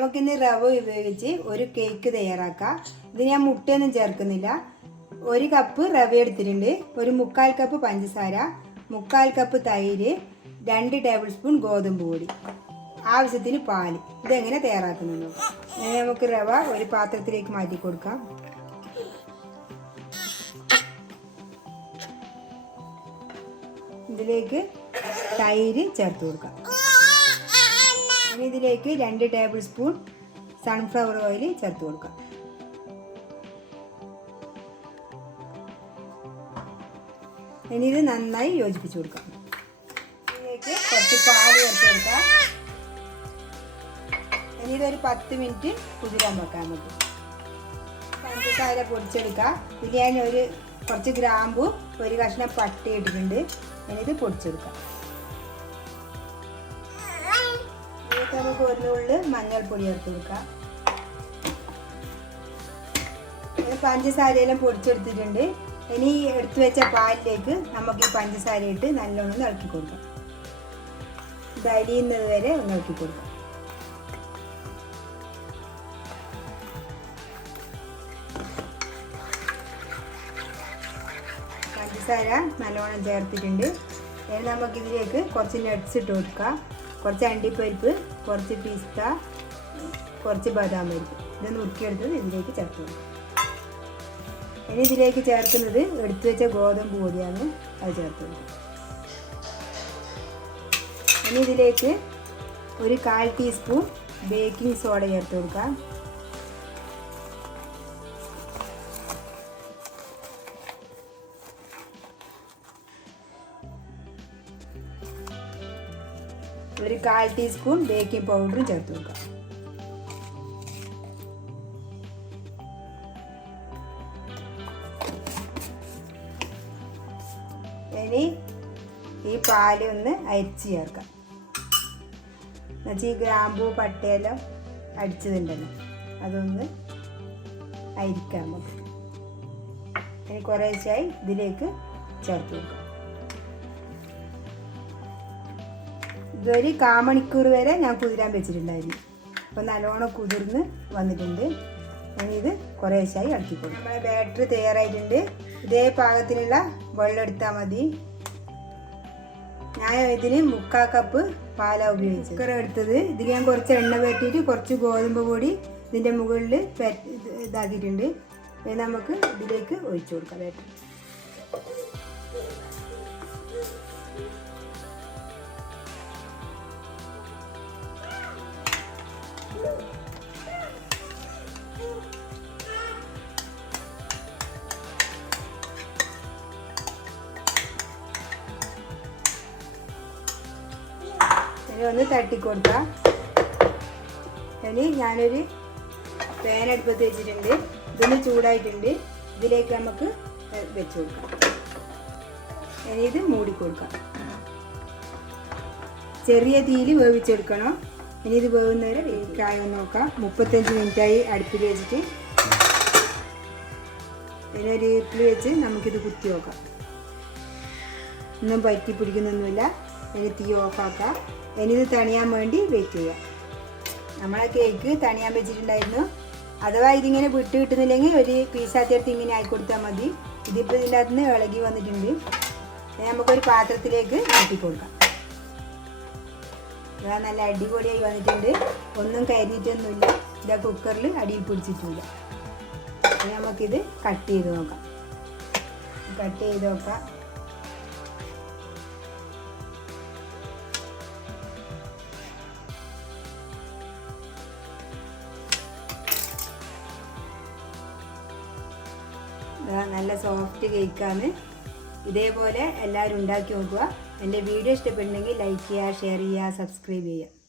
നമുക്കിന്ന് റവ ഉപയോഗിച്ച് ഒരു കേക്ക് തയ്യാറാക്കാം. ഇത് ഞാൻ മുട്ടയൊന്നും ചേർക്കുന്നില്ല. 1 കപ്പ് റവ എടുത്തിട്ടുണ്ട്, ഒരു 1/4 കപ്പ് പഞ്ചസാര, 1/4 കപ്പ് തൈര്, 2 ടേബിൾ സ്പൂൺ ഗോതമ്പ് പൊടി, ആവശ്യത്തിന് പാൽ. ഇതെങ്ങനെ തയ്യാറാക്കുന്നത് നോക്കാം. നമുക്ക് റവ ഒരു പാത്രത്തിലേക്ക് മാറ്റി കൊടുക്കാം. ഇതിലേക്ക് തൈര് ചേർത്ത് കൊടുക്കാം. ഇനി ഇതിലേക്ക് 2 ടേബിൾ സ്പൂൺ സൺഫ്ലവർ ഓയിൽ ചേർത്ത് കൊടുക്കാം. ഇനി ഇത് നന്നായി യോജിപ്പിച്ച് കൊടുക്കാം. ഇതിലേക്ക് കുറച്ച് പാൽ ചേർത്ത് കൊടുക്കാം. ഇനി ഇതൊരു 10 മിനിറ്റ് കുതിരാൻ വെക്കാം. നമുക്ക് പഞ്ചസാര പൊടിച്ചെടുക്കാം. ഇതിൽ ഞാൻ കുറച്ച് ഗ്രാമ്പു, ഒരു കഷ്ണം പട്ട ഇട്ടിട്ടുണ്ട്. ഇനി ഇത് പൊടിച്ചെടുക്കാം. ഇതിലേക്ക് നമുക്ക് 1 നുള്ള് മഞ്ഞൾപ്പൊടി ചേർത്ത് കൊടുക്കാം. പഞ്ചസാരയെല്ലാം പൊടിച്ചെടുത്തിട്ടുണ്ട്. ഇനി എടുത്തു വെച്ച പാലിലേക്ക് നമുക്ക് ഈ പഞ്ചസാര ഇട്ട് നല്ലോണം ഇളക്കി കൊടുക്കാം. ഇത് അലിയുന്നത് വരെ ഒന്ന് ഇളക്കി കൊടുക്കാം. പഞ്ചസാര നല്ലോണം ചേർത്തിട്ടുണ്ട്. ഇനി നമുക്കിതിലേക്ക് കുറച്ച് നട്ട്സ് ഇട്ട് കൊടുക്കാം. കുറച്ച് അണ്ടിപ്പരിപ്പ്, കുറച്ച് പിസ്ത, കുറച്ച് ബദാം പരിപ്പ്. ഇത് നുറുക്കിയെടുത്തത് ഇതിലേക്ക് ചേർത്ത് കൊടുക്കാം. ഇനി ഇതിലേക്ക് ചേർക്കുന്നത് എടുത്തു വെച്ച ഗോതമ്പ് പൊടിയാണ്, അത് ചേർത്ത് കൊടുക്കാം. ഇനി ഇതിലേക്ക് ഒരു 1/4 ടീസ്പൂൺ ബേക്കിംഗ് സോഡ ചേർത്ത് കൊടുക്കാം. ഒരു 1/4 ടീസ്പൂൺ ബേക്കിംഗ് പൗഡറും ചേർത്ത് കൊടുക്കാം. ഇനി ഈ പാല് ഒന്ന് അരിച്ച് ചേർക്കാം. എന്നുവെച്ചാൽ ഈ ഗ്രാമ്പൂ പട്ടയെല്ലാം അടിച്ചതുണ്ടല്ലോ, അതൊന്ന് അരിക്കാം നമുക്ക്. ഇനി കുറേശ്ശായി ഇതിലേക്ക് ചേർത്ത് കൊടുക്കാം. ഇതൊരു 1/4 മണിക്കൂർ വരെ ഞാൻ കുതിരാൻ വെച്ചിട്ടുണ്ടായിരുന്നു. അപ്പോൾ നല്ലോണം കുതിർന്ന് വന്നിട്ടുണ്ട്. ഇനി ഇത് കുറേശ്ശായി ഇളക്കി കൊടുക്കും. നമ്മുടെ ബാറ്ററി തയ്യാറായിട്ടുണ്ട്. ഇതേ പാകത്തിനുള്ള വെള്ളം എടുത്താൽ മതി. ഞാൻ ഇതിന് 1/4 കപ്പ് പാലാണ് ഉപയോഗിച്ചത്. കുക്കർ എടുത്തത്. ഇതിൽ ഞാൻ കുറച്ച് എണ്ണ പറ്റിയിട്ട് കുറച്ച് ഗോതമ്പ് പൊടി ഇതിൻ്റെ മുകളിൽ ഇതാക്കിയിട്ടുണ്ട്. ഇനി നമുക്ക് ഇതിലേക്ക് ഒഴിച്ചു കൊടുക്കാം ബാറ്ററി. ഒന്ന് തട്ടിക്കൊടുക്കാം. ഇനി ഞാനൊരു പാൻ അടുപ്പത്ത് വെച്ചിട്ടുണ്ട്. ഇതിന് ചൂടായിട്ടുണ്ട്. ഇതിലേക്ക് നമുക്ക് വെച്ച് കൊടുക്കാം. ഇനി ഇത് മൂടിക്കൊടുക്കാം. ചെറിയ തീയിൽ വേവിച്ചെടുക്കണം. ഇനി ഇത് വേവുന്നവരെ വേവിക്കായോ നോക്കാം. 35 മിനിറ്റായി അടുപ്പിൽ വെച്ചിട്ട്. ഇനി ഒരു ഈർക്കിൽ വെച്ച് നമുക്കിത് കുത്തി നോക്കാം. ഒന്നും പറ്റി പിടിക്കുന്നൊന്നുമില്ല. ഇനി തീ ഓഫാക്കാം. ഇനി ഇത് തണിയാൻ വേണ്ടി വെയിറ്റ് ചെയ്യാം. നമ്മളെ കേക്ക് തണിയാൻ വെച്ചിട്ടുണ്ടായിരുന്നു. അഥവാ ഇതിങ്ങനെ വിട്ട് കിട്ടുന്നില്ലെങ്കിൽ ഒരു പീസാത്തിയെടുത്ത് ഇങ്ങനെ ആയിക്കൊടുത്താൽ മതി. ഇതിപ്പോൾ ഇതിൻ്റെ അകത്ത് നിന്ന് ഇളകി വന്നിട്ടുണ്ട്. നമുക്കൊരു പാത്രത്തിലേക്ക് മാറ്റി കൊടുക്കാം. ഇതാ നല്ല അടിപൊളിയായി വന്നിട്ടുണ്ട്. ഒന്നും കരിഞ്ഞിട്ടൊന്നുമില്ല. ഇതാ കുക്കറിൽ അടിയിൽ പിടിച്ചിട്ടില്ല. നമുക്കിത് കട്ട് ചെയ്ത് നോക്കാം. കട്ട് ചെയ്ത് നോക്കാം. നല്ല സോഫ്റ്റ് കേക്കാണ്. ഇതേപോലെ എല്ലാവരും ഉണ്ടാക്കി നോക്കുക. എൻ്റെ വീഡിയോ ഇഷ്ടപ്പെടുന്നെങ്കിൽ ലൈക്ക് ചെയ്യുക, ഷെയർ ചെയ്യുക, സബ്സ്ക്രൈബ് ചെയ്യുക.